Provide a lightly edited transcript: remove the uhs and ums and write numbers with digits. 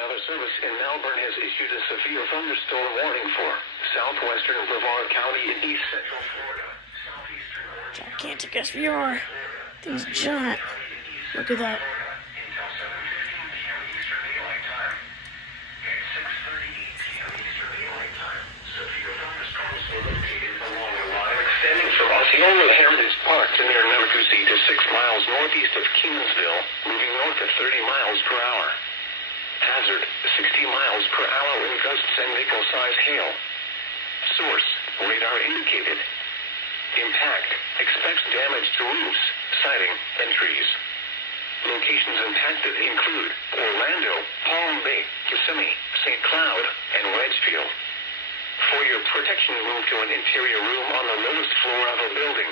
Weather Service in Melbourne has issued a severe thunderstorm warning for southwestern Brevard County in east central Florida. Gigantic SVR. Thing's giant. Look at that. Extending from Osceola Heritage Park to near Narcoossee to 6 miles northeast of Kenansville, moving north at 30 miles per hour. Hazard, 60 miles per hour in gusts and nickel-size hail. Source, radar indicated. Impact, expects damage to roofs, siding, and trees. Locations impacted include Orlando, Palm Bay, Kissimmee, St. Cloud, and Wedgefield. For your protection, move to an interior room on the lowest floor of a building.